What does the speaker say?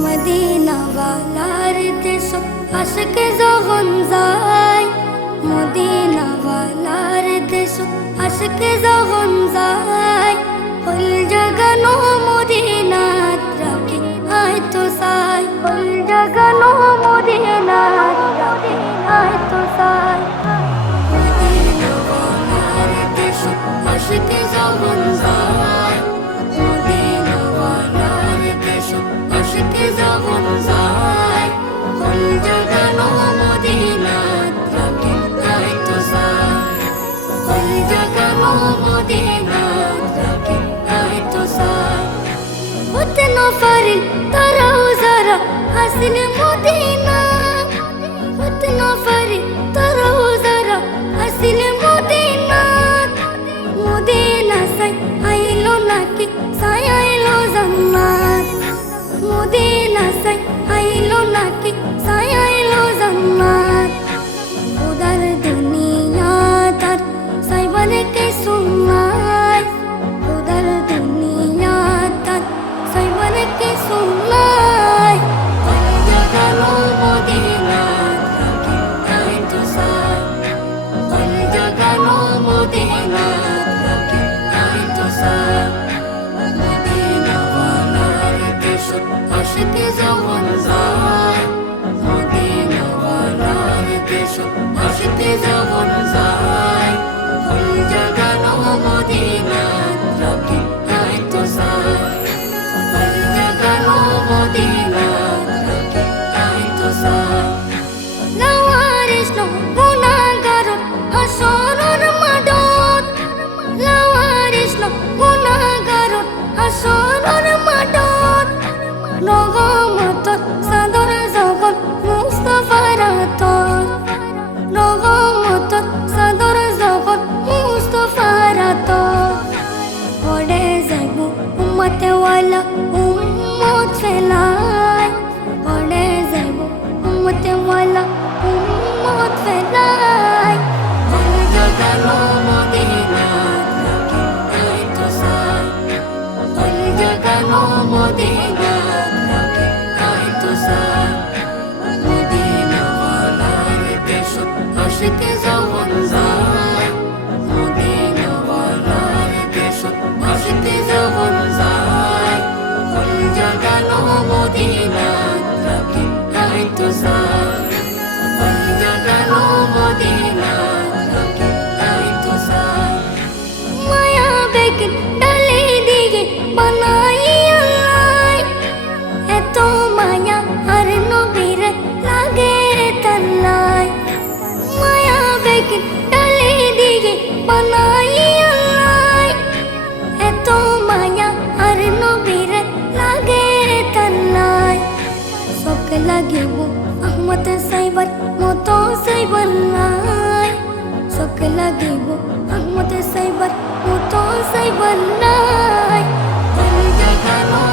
Medina ওয়ালার দেশ আশিক যখন যায়, মদিনা ওয়ালার দেশ আশিক যখন যায়, ফুল জাগানো মদিনাত রাখি আয় তো সাই, ফুল জাগানো মদিনাত রাখি আয় তো সাই। মদিনা ওয়ালার দেশ আশিক যখন যায়, মদিনা ওয়ালার দেশ আশিক যখন যায়, ফুল জাগানো মদিনাত রাখি আয় তো সাই, ফুল জাগানো মদিনাত রাখি আয় তো সাই। হতে না পারি তারাও যারা হাসিল মদিনা, হতে না পারি তারাও যারা হাসিল মদিনা, মদিনা সাই আইলো নাকি সাই আইলো জান্নাত, মদিনা সাই আইলো নাকি সাই আইলো জান্নাত। উদার দুনিয়া তার সাইবারে কে সুনাই, উদার দুনিয়া তার সাইবারে কে সুনাই। ফুল জাগানো মদিনাত রাখি আয় তো সাই, ফুল জাগানো মদিনাত রাখি আয় তো সাই। মদিনা ওয়ালার দেশ আশিক যখন যায়, মদিনা ওয়ালার দেশ আশিক যখন যায়, ফুল জাগানো মদিনাত রাখি আয় তো সাই, ফুল জাগানো মদিনাত রাখি আয় তো সাই। লাওয়ারিস নো গুনাহগার হাসরের মাঠত, লাওয়ারিস নো গুনাহগার হাসরের মাঠত, নগমতর সাদর জগন মুস্তাফার হাতত, নগমতর সাদর জগন মুস্তাফার হাতত। পড়ে যাইব উম্মতে ওয়ালা উম্মত ফেলাই, পড়ে যাইব উম্মতে ওয়ালা উম্মত ফেলাই। ফুল জাগানো মদিনাত রাখি আয় তো সাই, ফুল জাগানো মদিনাত রাখি আয় তো সাই। মদিনা ওয়ালার দেশ আশিক যখন যায়, মদিনা ওয়ালার দেশ আশিক যখন যায়, ফুল জাগানো মদিনাত রাখি আয় তো সাই, ফুল জাগানো মদিনাত রাখি আয় তো সাই। মায়া বেগিন ডালে দিয়ে বানাই আল্লাহ, এত মায়া আর নবীর লাগে তাল্লাই, মায়া বেগিন ডালে দিয়ে বানাই আল্লাহ, এত মায়া আর নবীর লাগে তাল্লাই। শোক লাগিব আহমদ সাইবার মতো সাইবার নাই, শোক লাগিব আহমদ সাইবার মতো সাইবার নাই। ফুল জাগানো